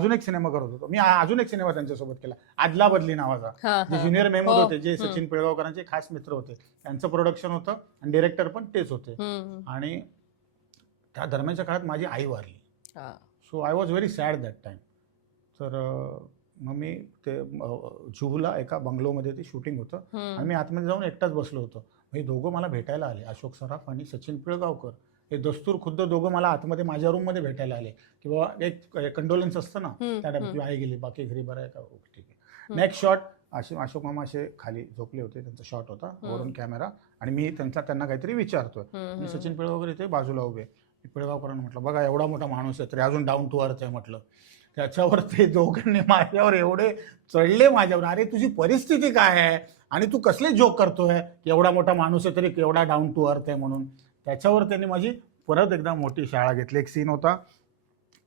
अजून एक सिनेमा करत होतो मी, अजून एक सिनेमा त्यांच्यासोबत केला, आदला बदली नावाचा. जे ज्युनियर मेमोद होते, जे सचिन पिळगावकरांचे खास मित्र होते, त्यांचं प्रोडक्शन होतं आणि डिरेक्टर पण तेच होते. आणि त्या दरम्यानच्या काळात माझी आई वारली. So I was very sad that time. तर मग मी ते जुहूला एका बंगलोमध्ये ते शूटिंग होतं आणि मी आतमध्ये जाऊन एकटाच बसलो होतो. हे दोघं मला भेटायला आले, अशोक सराफ आणि सचिन पिळगावकर. हे दस्तूर खुद्द दोघं मला आतमध्ये माझ्या रूममध्ये भेटायला आले की बाबा एक कंडोलन्स असतं ना त्या टाइम, तुझी आई गेली, बाकी घरी बरं आहे का, ओके ठीक आहे. नेक्स्ट शॉट असे अशोक मामा असे खाली झोपले होते, त्यांचा शॉट होता वरून कॅमेरा आणि मी त्यांना काहीतरी विचारतोय. मी सचिन पिळगावकर ते बाजूला उभे. पिळगावकरांना म्हटलं बघा एवढा मोठा माणूस आहे तरी अजून डाऊन टू अर्थ आहे म्हटलं. त्याच्यावर ते दोघांनी माझ्यावर एवढे चढले माझ्यावर, अरे तुझी परिस्थिती काय आहे आणि तू कसले जोक करतोय, एवढा मोठा माणूस आहे तरी एवढा डाऊन टू अर्थ आहे म्हणून. त्याच्यावर त्यांनी माझी परत एकदा मोठी शाळा घेतली. एक सीन होता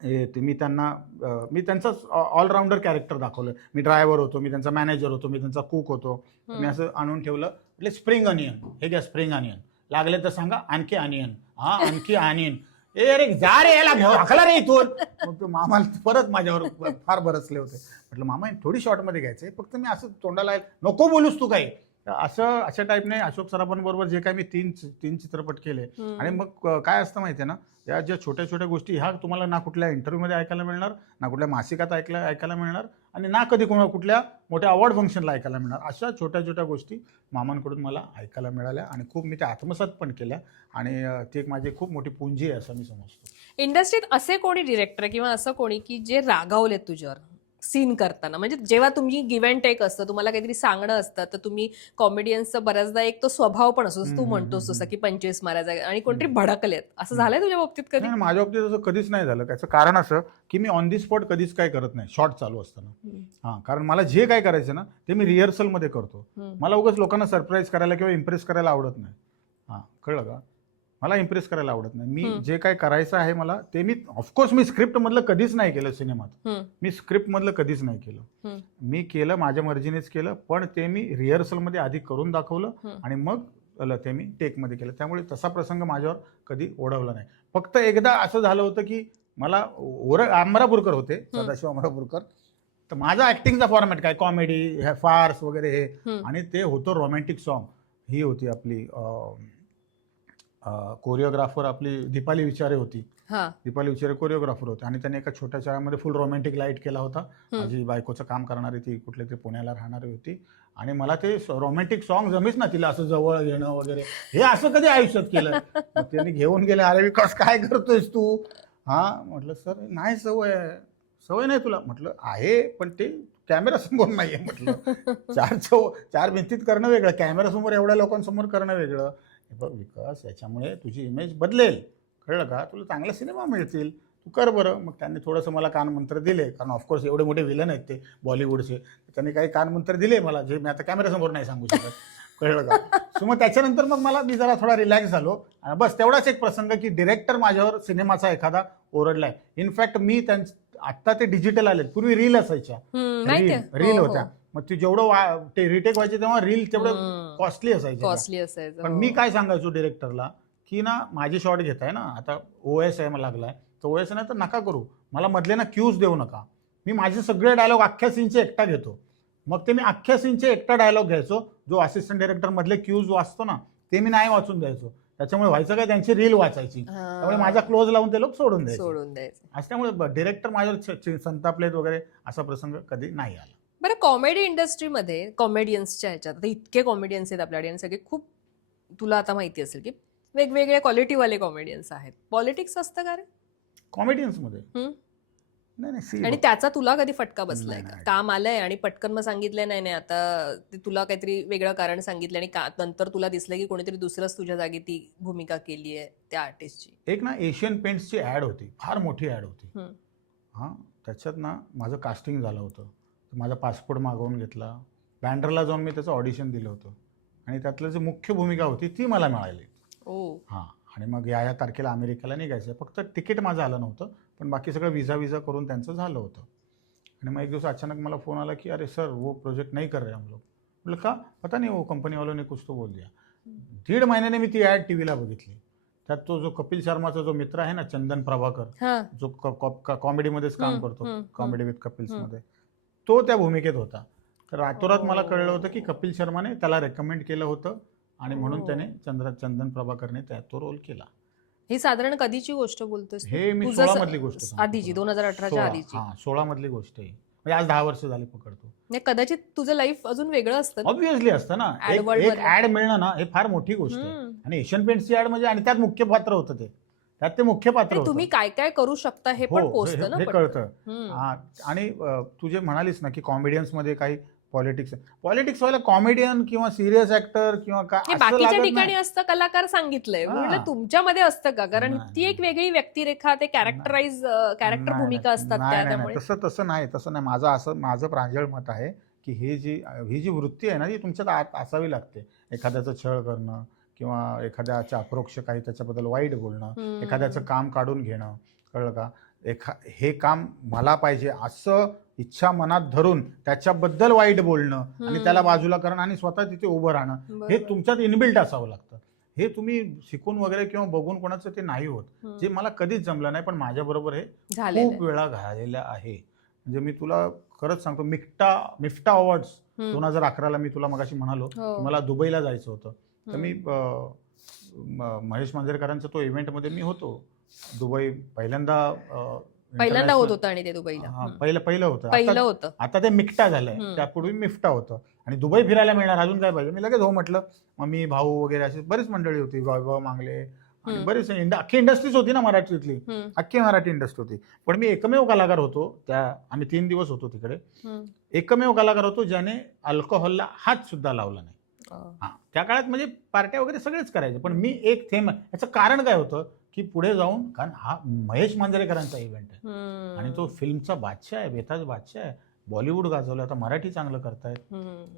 ते मी त्यांचं ऑलराऊंडर कॅरेक्टर दाखवलं. मी ड्रायव्हर होतो, मी त्यांचा मॅनेजर होतो, मी त्यांचा कुक होतो. मी असं आणून ठेवलं म्हणजे स्प्रिंग अनियन, हे घ्या स्प्रिंग अनियन, लागले तर सांगा आणखी अनियन, हा आणखी अनियन, ए अरे जा रे याला घेऊ हाकला रे इथून. मग तो मामा परत माझ्यावर फार बरसले होते. म्हटलं मामा थोडी शॉर्टमध्ये घ्यायचंय, फक्त मी असं तोंडाला नको बोलूस तू काही. अशा टाईपने अशोक सराफांबरोबर जे काही मी तीन चित्रपट केले. आणि मग काय असतं माहितीये ना, या ज्या छोट्या छोट्या गोष्टी ह्या तुम्हाला ना कुठल्या इंटरव्ह्यूमध्ये ऐकायला मिळणार, ना कुठल्या मासिकात ऐकायला मिळणार आणि ना कधी कुठल्या मोठ्या अवॉर्ड फंक्शनला ऐकायला मिळणार. अशा छोट्या छोट्या गोष्टी मामांकडून मला ऐकायला मिळाल्या आणि खूप मी त्या आत्मसात पण केल्या आणि ती एक माझी खूप मोठी पुंजी आहे असं मी समजतो. इंडस्ट्रीत असे कोणी डिरेक्टर किंवा असं कोणी की जे रागावलेत तुझ्यावर सीन करताना, म्हणजे जेव्हा तुम्ही गिव्ह अँड टेक असतं, तुम्हाला काहीतरी सांगणं असतं, तर तुम्ही कॉमेडियन्सचा बऱ्याचदा एक तो स्वभाव पण असतो, तू म्हणतोस तसं की 25 मारायचा आणि कोणतरी भडकलेत, असं झालंय तुझ्या बाबतीत कधी? नाही, माझ्या बाबतीत असं कधीच नाही झालं. त्याचं कारण असं की मी ऑन दी स्पॉट कधीच काय करत नाही शॉर्ट चालू असताना. हा, कारण मला जे काय करायचं ना ते मी रिहर्सलमध्ये करतो. मला उगाच लोकांना सरप्राईज करायला किंवा इम्प्रेस करायला आवडत नाही. हा, कळलं का? मला इम्प्रेस करायला आवडत नाही. मी जे काय करायचं आहे मला ते मी ऑफकोर्स मी स्क्रिप्ट मधलं कधीच नाही केलं सिनेमात. मी स्क्रिप्ट मधलं कधीच नाही केलं. मी केलं माझ्या मर्जीनेच केलं, पण ते मी रिहर्सलमध्ये आधी करून दाखवलं आणि मग ते मी टेकमध्ये केलं. त्यामुळे तसा प्रसंग माझ्यावर कधी ओढवला नाही. फक्त एकदा असं झालं होतं की मला अमरापूरकर होते, सदाशिव अमरापूरकर. तर माझा ऍक्टिंगचा फॉर्मॅट काय, कॉमेडी, फार्स वगैरे हे, आणि ते होतं रोमॅन्टिक सॉन्ग. ही होती आपली कोरिओग्राफर आपली दीपाली विचारे होती. दीपाली विचारे कोरिओग्राफर होते आणि त्याने एका छोट्या शाळेमध्ये फुल रोमॅन्टिक लाईट केला होता. माझी बायकोचं काम करणारी ती कुठले तरी पुण्याला राहणारी होती आणि मला ते रोमॅन्टिक सॉन्ग जमेच ना, तिला असं जवळ येणं वगैरे, हे असं कधी आयुष्यात केलं. मग त्यांनी घेऊन गेले, अरे विकास काय करतोयस तू? हा, म्हटलं सर नाही सवय नाही तुला. म्हटलं आहे पण ते कॅमेरा समोर नाहीये. म्हटलं चार भिंतीत करणं वेगळं, कॅमेरा समोर एवढ्या लोकांसमोर करणं वेगळं. बघ विकास, याच्यामुळे तुझी इमेज बदलेल, कळलं का? तुला चांगले सिनेमा मिळतील, तू कर बरं. मग त्यांनी थोडंसं मला कानमंत्र दिले, कारण ऑफकोर्स एवढे मोठे विलन आहेत ते बॉलिवूडचे. त्यांनी काही कानमंत्र दिले मला, जे मी आता कॅमेरासमोर नाही सांगू शकत, कळलं का? सो मग त्याच्यानंतर मग मी जरा थोडा रिलॅक्स झालो. बस तेवढाच एक प्रसंग की डिरेक्टर माझ्यावर सिनेमाचा एखादा ओरडलाय. इनफॅक्ट मी आता ते डिजिटल आलेत, पूर्वी रील असायच्या, रील होत्या. मग ती जेवढं ते रिटेक व्हायचे तेव्हा रील तेवढं कॉस्टली असायचं. पण मी काय सांगायचो डिरेक्टरला की ना, माझी शॉट घेताय ना, आता OS आहे मला लागलाय, तर OS नाही तर नका करू, मला मधले ना क्यूज देऊ नका. मी माझे सगळे डायलॉग अख्ख्या सीनचे एकटा घेतो. मग ते मी अख्ख्या सीनचे एकटा डायलॉग घ्यायचो. जो असिस्टंट डायरेक्टर मधले क्यूज वाचतो ना ते मी नाही वाचून द्यायचो. त्याच्यामुळे व्हायचं काय, त्यांची रील वाचायची, त्यामुळे माझा क्लोज लावून ते लोक सोडून द्यायचे. त्यामुळे डिरेक्टर माझ्यावर संतापलेत वगैरे असा प्रसंग कधी नाही आला. बरं, कॉमेडी इंडस्ट्रीमध्ये कॉमेडियन्सच्या ह्याच्यात इतके कॉमेडियन्स आहेत आपल्याकडे आणि सगळे खूप, तुला आता माहिती असेल की वेगवेगळे क्वालिटीवाले कॉमेडियन्स आहेत. पॉलिटिक्स असतं का रे कॉमेडियन्स मध्ये? नाही. आणि त्याचा तुला कधी फटका बसलाय का? काम आलंय आणि पटकन मग सांगितलंय नाही आता तुला काहीतरी वेगळं कारण सांगितलं आणि नंतर तुला दिसलं की कोणीतरी दुसरंच तुझ्या जागी ती भूमिका केली आहे त्या आर्टिस्टची? एक ना एशियन पेंट्सची ऍड होती, फार मोठी ऍड होती. हा, त्याच्यात ना माझं कास्टिंग झालं होतं. माझा पासपोर्ट मागवून घेतला, बँड्राला जाऊन मी त्याचं ऑडिशन दिलं होतं आणि त्यातलं जी मुख्य भूमिका होती ती मला मिळाली. हां, आणि मग या तारखेला अमेरिकेला निघायचं. फक्त तिकीट माझं आलं नव्हतं, पण बाकी सगळं विजा करून त्यांचं झालं होतं. आणि मग एक दिवस अचानक मला फोन आला की अरे सर वो प्रोजेक्ट नहीं कर रहे हम लोग. म्हटलं का? पता नहीं, वो कंपनी वालों ने कुछ तो बोल दिया. 1.5 महिन्याने मी ती ॲड टी व्हीला बघितली. त्यात तो जो कपिल शर्माचा जो मित्र आहे ना, चंदन प्रभाकर, जो कॉमेडीमध्येच काम करतो, कॉमेडी विथ कपिल्स मध्ये, तो त्या भूमिकेत होता. तर रातोरात मला कळलं होतं की कपिल शर्माने त्याला रेकमेंड केलं होतं आणि म्हणून त्याने चंदन प्रभाकरने तो रोल केला. ही साधारण कधीची गोष्ट बोलतोस? हे मी 16 मधली गोष्ट, आधीची, 2018च्या आधीची. 16 मधली गोष्ट आहे. म्हणजे आज 10 वर्ष झाली पकडतो. कदाचित तुझं लाईफ अजून वेगळं असतं. ऑब्व्हियसली असतं ना, एक ऍड मिळणं ना, हे फार मोठी गोष्ट आहे. आणि एशियन पेंट्सची ऍड म्हणजे, आणि त्यात मुख्य पात्र होतं त्यात ते मुख्य पात्र होतं. तुम्ही काय काय करू शकता हे पण पोचतं ना, हे कळतं. आणि तू जे म्हणालीस ना की कॉमेडियन्स मध्ये काही पॉलिटिक्स व्हायला कॉमेडियन किंवा सिरियस ऍक्टर किंवा काय बाकीच्या ठिकाणी असतं, कलाकार सांगितलंय, म्हटलं तुमच्यामध्ये असतं का? कारण ती एक वेगळी व्यक्तिरेखा, ते कॅरेक्टर भूमिका असतात त्यामुळे. तसं नाही. माझं प्रांजळ मत आहे की ही जी वृत्ती आहे ना, ती तुमच्यात असावी लागते. एखाद्याचं छळ करणं किंवा एखाद्याच्या अप्रोक्ष काही त्याच्याबद्दल वाईट बोलणं, एखाद्याचं काम काढून घेणं, कळलं का? हे काम मला पाहिजे असं इच्छा मनात धरून त्याच्याबद्दल वाईट बोलणं आणि त्याला बाजूला करणं आणि स्वतः तिथे उभं राहणं, हे तुमच्यात इनबिल्ट असावं लागतं. हे तुम्ही शिकून वगैरे किंवा बघून कोणाचं ते नाही होत. जे मला कधीच जमलं नाही, पण माझ्या बरोबर हे खूप वेळा झालेलं आहे. म्हणजे मी तुला खरंच सांगतो, मिफ्टा अवॉर्ड्स 2011ला मी तुला मगाशी म्हणालो मला दुबईला जायचं होतं, तर मी महेश मांजरेकरांचा तो इव्हेंटमध्ये मी होतो. दुबई पहिल्यांदा होत होतं आणि ते दुबईला पहिलं होतं. आता ते मिफ्टा झालंय, त्यापूर्वी मिफ्टा होतं. आणि दुबई फिरायला मिळणार, अजून काय पाहिजे. मी लगेच हो म्हटलं. मग मी, भाऊ वगैरे अशी बरीच मंडळी होती, वैभव मांगले आणि बरीच अख्खी इंडस्ट्रीज होती ना मराठीतली, अख्खी मराठी इंडस्ट्री होती. पण मी एकमेव कलाकार होतो आम्ही 3 दिवस होतो तिकडे, एकमेव कलाकार होतो ज्याने अल्कोहोलला हात सुद्धा लावला नाही. त्या काळात म्हणजे पार्ट्या वगैरे सगळेच करायचे, पण मी एक थेंब. याचं कारण काय होतं की पुढे जाऊन, कारण हा महेश मांजरेकरांचा इव्हेंट आहे आणि तो फिल्मचा बादशाह आहे, बेताज बादशाह आहे, बॉलिवूड गाजवलं, आता मराठी चांगलं करतायत,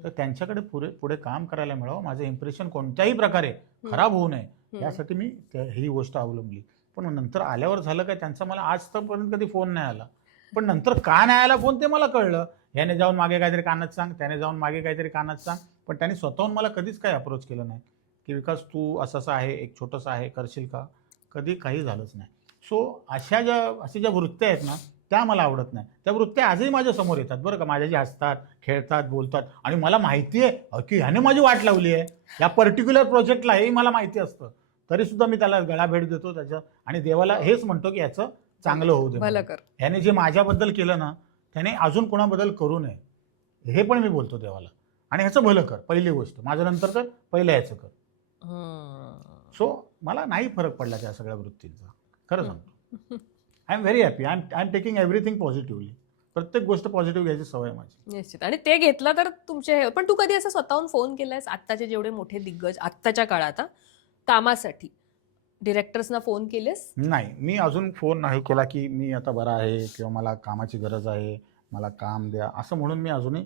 तर त्यांच्याकडे पुढे काम करायला मिळावं, माझं इम्प्रेशन कोणत्याही प्रकारे खराब होऊ नये, यासाठी मी ही गोष्ट अवलंबली. पण नंतर आल्यावर झालं काय, त्यांचा मला आजपर्यंत कधी फोन नाही आला, पण नंतर का नाही आला फोन ते मला कळलं. याने जाऊन मागे काहीतरी कानात सांग, त्याने जाऊन मागे काहीतरी कानात सांग, पण त्यांनी स्वतःहून मला कधीच काही अप्रोच केलं नाही की विकास तू असं आहे, एक छोटंसं आहे, करशील का? कधी काही झालंच नाही. सो अशा ज्या वृत्त्या आहेत ना, त्या मला आवडत नाही. त्या वृत्त्या आजही माझ्या समोर येतात बरं का, माझ्याशी हसतात, खेळतात, बोलतात, आणि मला माहिती आहे की ह्याने माझी वाट लावली आहे या पर्टिक्युलर प्रोजेक्टला, हेही मला माहिती असतं, तरी सुद्धा मी त्याला गळा भेट देतो त्याच्या, आणि देवाला हेच म्हणतो की याचं चांगलं होऊ दे, ह्याने जे माझ्याबद्दल केलं ना, त्याने अजून कोणाबद्दल करू नये, हे पण मी बोलतो देवाला. आणि ह्याचं भलं कर, पहिली गोष्ट. माझ्या नंतर कर, पहिलं ह्याचं कर. सो मला नाही फरक पडला त्या सगळ्या वृत्तींचा, खरं सांगतो. I am very happy. I am taking everything positively. प्रत्येक गोष्ट पॉझिटिव्ह घ्यायची सवय माझी. निश्चित. आणि ते घेतलं तर तुमचे. पण तू कधी असं स्वतःहून फोन केलायस आत्ताचे जेवढे मोठे दिग्गज आत्ताच्या काळात कामासाठी डिरेक्टर्सना फोन केलेस? नाही, मी अजून फोन नाही केला की मी आता बरा आहे किंवा मला कामाची गरज आहे, मला काम द्या, असं म्हणून मी अजूनही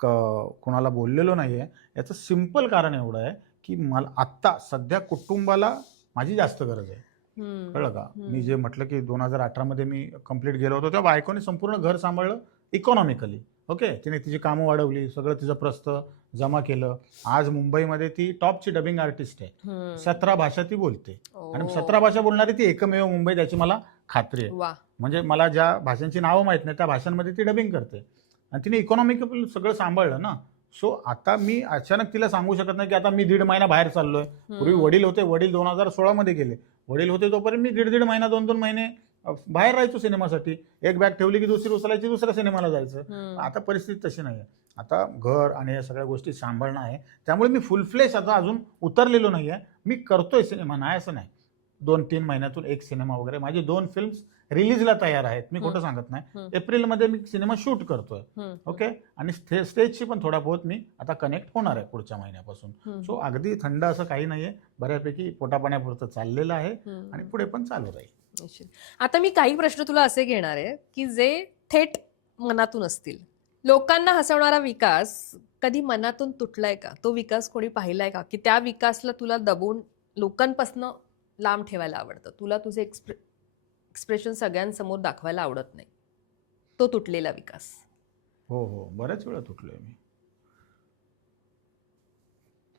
कोणाला बोललेलो नाही आहे. याचं सिम्पल कारण एवढं आहे की मला आत्ता सध्या कुटुंबाला माझी जास्त गरज आहे, कळलं का? मी जे म्हटलं की 2018मध्ये मी कंप्लीट गेलो होतो, तेव्हा बायकोने संपूर्ण घर सांभाळलं इकॉनॉमिकली. ओके, तिने तिची कामं वाढवली, सगळं तिचं प्रस्थ जमा केलं. आज मुंबईमध्ये ती टॉपची डबिंग आर्टिस्ट आहे, 17 भाषा ती बोलते, आणि 17 भाषा बोलणारी ती एकमेव मुंबईत, याची मला खात्री आहे. म्हणजे मला ज्या भाषांची नावं माहित नाही त्या भाषांमध्ये ती डबिंग करते, आणि तिने इकॉनॉमिकल सगळं सांभाळलं ना. सो आता मी अचानक तिला सांगू शकत नाही की आता मी 1.5 महिना बाहेर चाललोय. पूर्वी वडील होते, वडील 2016मध्ये गेले, वडील होते तोपर्यंत मी 1.5 महिना 2 महिने बाहेर राहायचो सिनेमासाठी. एक बॅग ठेवली की दुसरी उचलायची, दुसऱ्या सिनेमाला जायचं. आता परिस्थिती तशी नाही आहे. आता घर आणि या सगळ्या गोष्टी सांभाळणं आहे, त्यामुळे मी फुल फ्लेश आता अजून उतरलेलो नाही आहे. मी करतोय सिनेमा, नाही असं नाही. 2-3 महिन्यातून एक सिनेमा वगैरे. माझी 2 फिल्म्स रिलीजला तयार आहेत, मी खोटं सांगत नाही. एप्रिलमध्ये मी सिनेमा शूट करतोय. ओके, आणि स्टेजशी पण थोडा बहुत मी आता कनेक्ट होणार आहे पुढच्या महिन्यापासून. सो अगदी थंड असं काही नाहीये, बऱ्यापैकी पोटापाण्यापुरतं चाललेलं आहे आणि पुढे पण चालू राहील. आता मी काही प्रश्न तुला असे घेणार आहे की जे थेट मनातून असतील. लोकांना हसवणारा विकास कधी मनातून तुटलाय का? तो विकास कोणी पाहिलाय का की त्या विकासला तुला दबून लोकांपासून लांब ठेवायला आवडतं, तुला तुझे एक्सप्रेशन सगळ्यांसमोर दाखवायला आवडत नाही, तो तुटलेला विकास? हो, बऱ्याच वेळा तुटलोय मी,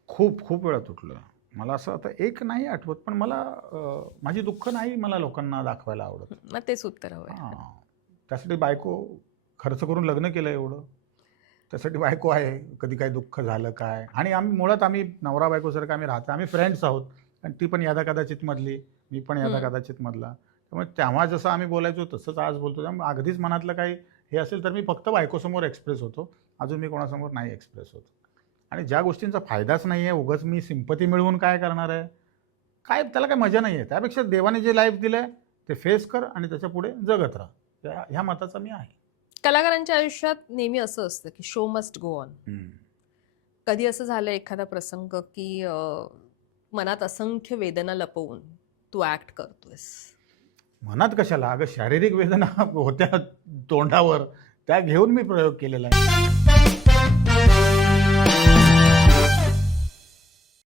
खूप वेळा तुटलोय. मला असं आता एक नाही आठवत, पण मला माझी दुःख नाही मला लोकांना दाखवायला आवडत. मग तेच उत्तर हवंय. हां. त्यासाठी बायको खर्च करून लग्न केलं एवढं. त्यासाठी बायको आहे. कधी काही दुःख झालं काय, आणि मुळात आम्ही नवरा बायकोसारखं आम्ही राहतो. आम्ही फ्रेंड्स आहोत, आणि ती पण यदाकदाचित मधली, मी पण यदाकदाचित मधला. त्यामुळे तेव्हा जसं आम्ही बोलायचो तसंच आज बोलतो. त्यामुळे अगदीच मनातलं काही हे असेल तर मी फक्त बायकोसमोर एक्सप्रेस होतो. अजून मी कोणासमोर नाही एक्सप्रेस होत. आणि ज्या गोष्टींचा फायदाच नाही आहे, उगाच मी सिंपती मिळवून काय करणार आहे, काय त्याला काय मजा नाही आहे. त्यापेक्षा देवाने जे लाईफ दिलं आहे ते फेस कर आणि त्याच्या पुढे जगत राहा, ह्या मताचा मी आहे. कलाकारांच्या आयुष्यात नेहमी असं असतं की शो मस्ट गो ऑन. कधी असं झालं एखादा प्रसंग की मनात असंख्य वेदना लपवून तू ऍक्ट करतोयस? मनात कशाला, अगं शारीरिक वेदना होत्या तोंडावर, त्या घेऊन मी प्रयोग केलेला आहे.